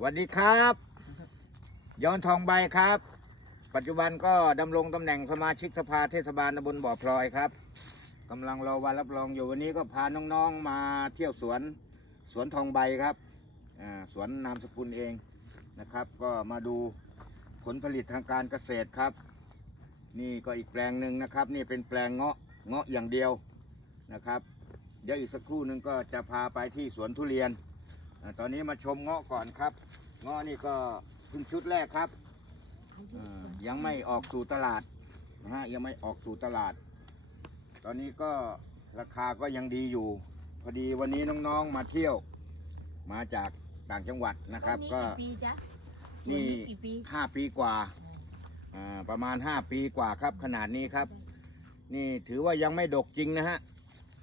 สวัสดีครับ ย้อนทองใบครับ ปัจจุบันก็ดำรงตำแหน่งสมาชิกสภาเทศบาลตำบลบ่อพลอยครับกำลังรอวันรับรองอยู่วันนี้ก็พาน้องๆมาเที่ยวสวนสวนทองใบครับสวนนามสกุลเองนะครับ ก็มาดูผลผลิตทางการเกษตรครับ นี่ก็อีกแปลงหนึ่งนะครับ นี่เป็นแปลงเงาะเงาะอย่างเดียวนะครับ เดี๋ยวอีกสักครู่นึงก็จะพาไปที่สวนทุเรียน ตอนนี้มาชมเงาะก่อนครับ เงาะนี่ก็เพิ่งชุดแรกครับอ่ายังไม่ออกสู่ตลาดนะฮะยังไม่ออกสู่ตลาด ตอนนี้ก็ราคาก็ยังดีอยู่ พอดีวันนี้น้องๆมาเที่ยว มาจากต่างจังหวัดนะครับ ก็ต้นนี้กี่ปีจ๊ะนี่ต้กี่ปีห้าปีกว่าอ่าประมาณห้าปีกว่าครับขนาดนี้ครับ นี่ถือว่ายังไม่ดกจริงนะฮะ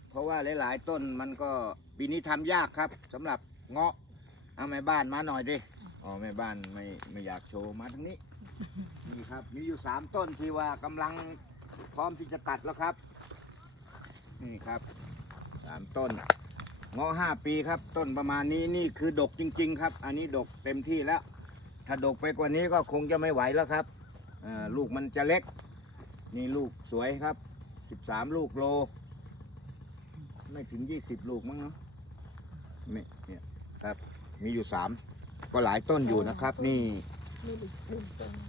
เพราะว่าหลาย ๆ ต้นมันก็ปีนี้ทำยากครับสำหรับ เงาะเอาแม่บ้านมาหน่อยดิอ๋อแม่บ้านไม่ไม่อยากโชว์มาทางนี้ นี่ครับมีอยู่สามต้นที่ว่ากำลังพร้อมที่จะตัดแล้วครับ นี่ครับสามต้นเงาะห้าปีครับ ต้นประมาณนี้นี่คือดกจริง ๆ ครับ อันนี้ดกเต็มที่แล้ว ถ้าดกไปกว่านี้ก็คงจะไม่ไหวแล้วครับลูกมันจะเล็ก นี่ลูกสวยครับ13ลูกโล ไม่ถึง20ลูกมั้งเนาะไม่เนี่ย ครับ มีอยู่3ก็หลายต้นอยู่นะครับ นี่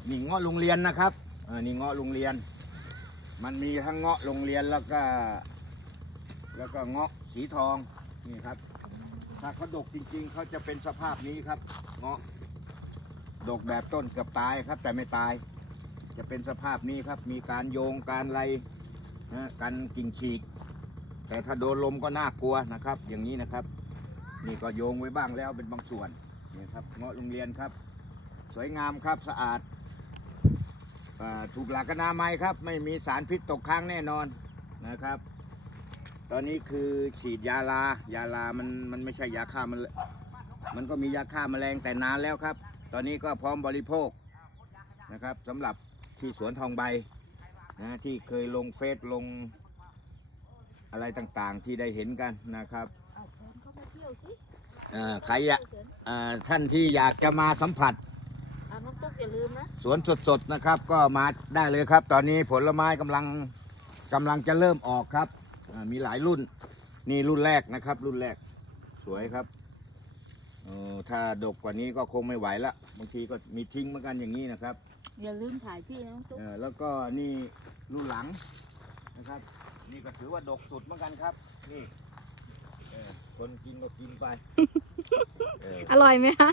นี่เงาะโรงเรียนนะครับเออนี่เงาะโรงเรียน มันมีทั้งเงาะโรงเรียนแล้วก็ แล้วก็เงาะสีทองนี่ครับ ถ้าเขาดกจริง ๆเขาจะเป็นสภาพนี้ครับ เงาะดกแบบต้นเกือบตายครับ แต่ไม่ตาย จะเป็นสภาพนี้ครับ มีการโยงการไรนะกันกิ่งฉีก แต่ถ้าโดนลมก็น่ากลัวนะครับ อย่างนี้นะครับ นี่ก็โยงไว้บ้างแล้วเป็นบางส่วนนี่ครับเงาะโรงเรียนครับ สวยงามครับสะอาดอถูกหลักอนามัยครับ ไม่มีสารพิษตกค้างแน่นอนนะครับ ตอนนี้คือฉีดยาลายาลามันมันไม่ใช่ยาฆ่ามันมันก็มียาฆ่าแมลงแต่นานแล้วครับ ตอนนี้ก็พร้อมบริโภคนะครับสำหรับที่สวนทองใบนะที่เคยลงเฟซลงอะไรต่างๆที่ได้เห็นกันนะครับ เอาแฟนเขามาเที่ยวสิเอ่อใครอยากเอ่อท่านที่อยากจะมาสัมผัสเอาน้องตุ๊กอย่าลืมนะสวนสดๆนะครับ ก็มาได้เลยครับ ตอนนี้ผลไม้กำลังกำลังจะเริ่มออกครับอ่ามีหลายรุ่น นี่รุ่นแรกนะครับ รุ่นแรกสวยครับเออถ้าดกกว่านี้ก็คงไม่ไหวละบางทีก็มีทิ้งเหมือนกันอย่างนี้นะครับ อย่าลืมถ่ายพี่นะน้องตุ๊กเออแล้วก็นี่รุ่นหลังนะครับ นี่ก็ถือว่าดกสุดเหมือนกันครับ นี่เออ คนกินก็กินไปเอออร่อยไหมคะ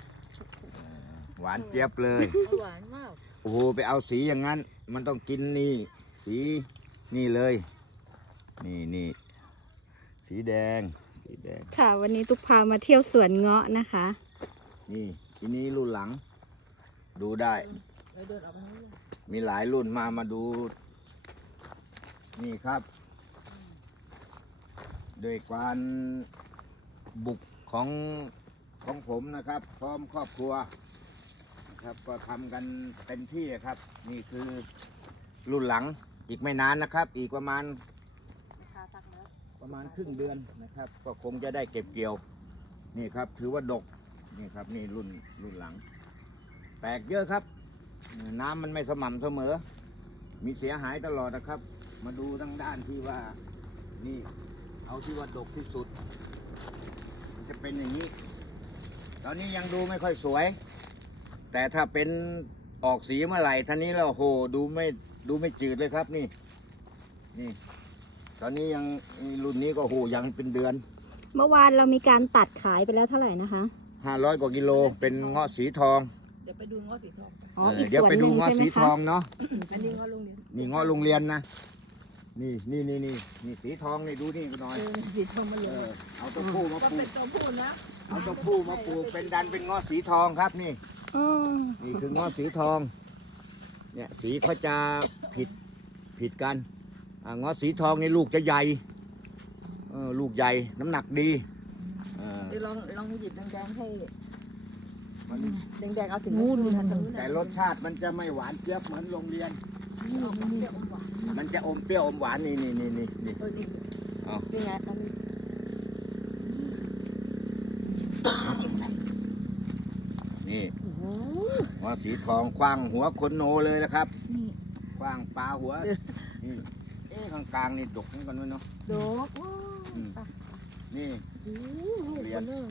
หวานเจี๊ยบเลย หวานมาก โอ้โหไปเอาสีอย่างนั้น มันต้องกินนี่ สีนี่เลย นี่นี่สีแดง สีแดง ค่ะ วันนี้ตุ๊กพามาเที่ยวสวนเงาะนะคะ นี่ทีนี้รุ่นหลัง ดูได้เราเดินออกมาเลยมีหลายรุ่นมามาดู นี่ครับโดยการ บุกของของผมนะครับ พร้อมครอบครัวนะครับก็ทำกันเต็มที่ครับ นี่คือรุ่นหลังอีกไม่นานนะครับ อีกประมาณประมาณครึ่งเดือนนะครับ ก็คงจะได้เก็บเกี่ยว นี่ครับ ถือว่าดกนี่ครับนี่รุ่นรุ่นหลัง แตกเยอะครับ น้ำมันไม่สม่ำเสมอ มีเสียหายตลอดนะครับ มาดูทางด้านที่ว่านี่เอาที่ว่าดกที่สุด จะเป็นอย่างนี้ ตอนนี้ยังดูไม่ค่อยสวย แต่ถ้าเป็นออกสีเมื่อไหร่ท่านี้แล้วโอ้โหดูไม่ดูไม่จืดเลยครับนี่ นี่ ตอนนี้ยังรุ่นนี้ก็โอ้โหยังเป็นเดือนเมื่อวานเรามีการตัดขายไปแล้วเท่าไหร่นะคะ500กว่ากิโลเป็นเงาะสีทองเดี๋ยวไปดูเงาะสีทองกันอ๋อเอออีกเดี๋ยวสวนไปหดูนึ่งเงาะใช่ไหมสีทคะ องเนาะอันนี้เงาะโรงเรียน นี่เงาะโรงเรียนนะ นี่นี่นี่นี่นี่สีทองนี่ดูนี่หน่อยเออสีทองมันเลเอยอเอาตัวผู้มาก็ปลูเป็กนตัวผู้นะเอาตัวผู้มาปลูกเป็นดันเป็นเงาะสีทองครับนี่ อืมนี่คือเงาะสีทอง เนี่ยสีเขาจะผิดผิดกันอ่าเงาะสีทองนี่ลูกจะใหญ่เออลูกใหญ่น้ำหนักดีเออเดี๋ยวลองลองหยิบแดงๆให้มันแดงๆเอาถึงนู่นเลยค่ะตรงนู้นแต่รสชาติมันจะไม่หวานเจี๊ยบเหมือนโรงเรียนนี่นี่นี่หวาน มันจะอมเปรี้ยวอมหวานนี่นี่นี่นี่นี่เออนี่เอานี่ไงอันนี้นี่นี่หัวสีทองคว้างหัวคนโนเลยนะครับคว้างปลาหัวนี่เอ๊ะข้างกลางนี่ดกเหมือนกันด้วยเนาะดอกอืมนี่โอ้โหลูกเบลอเลย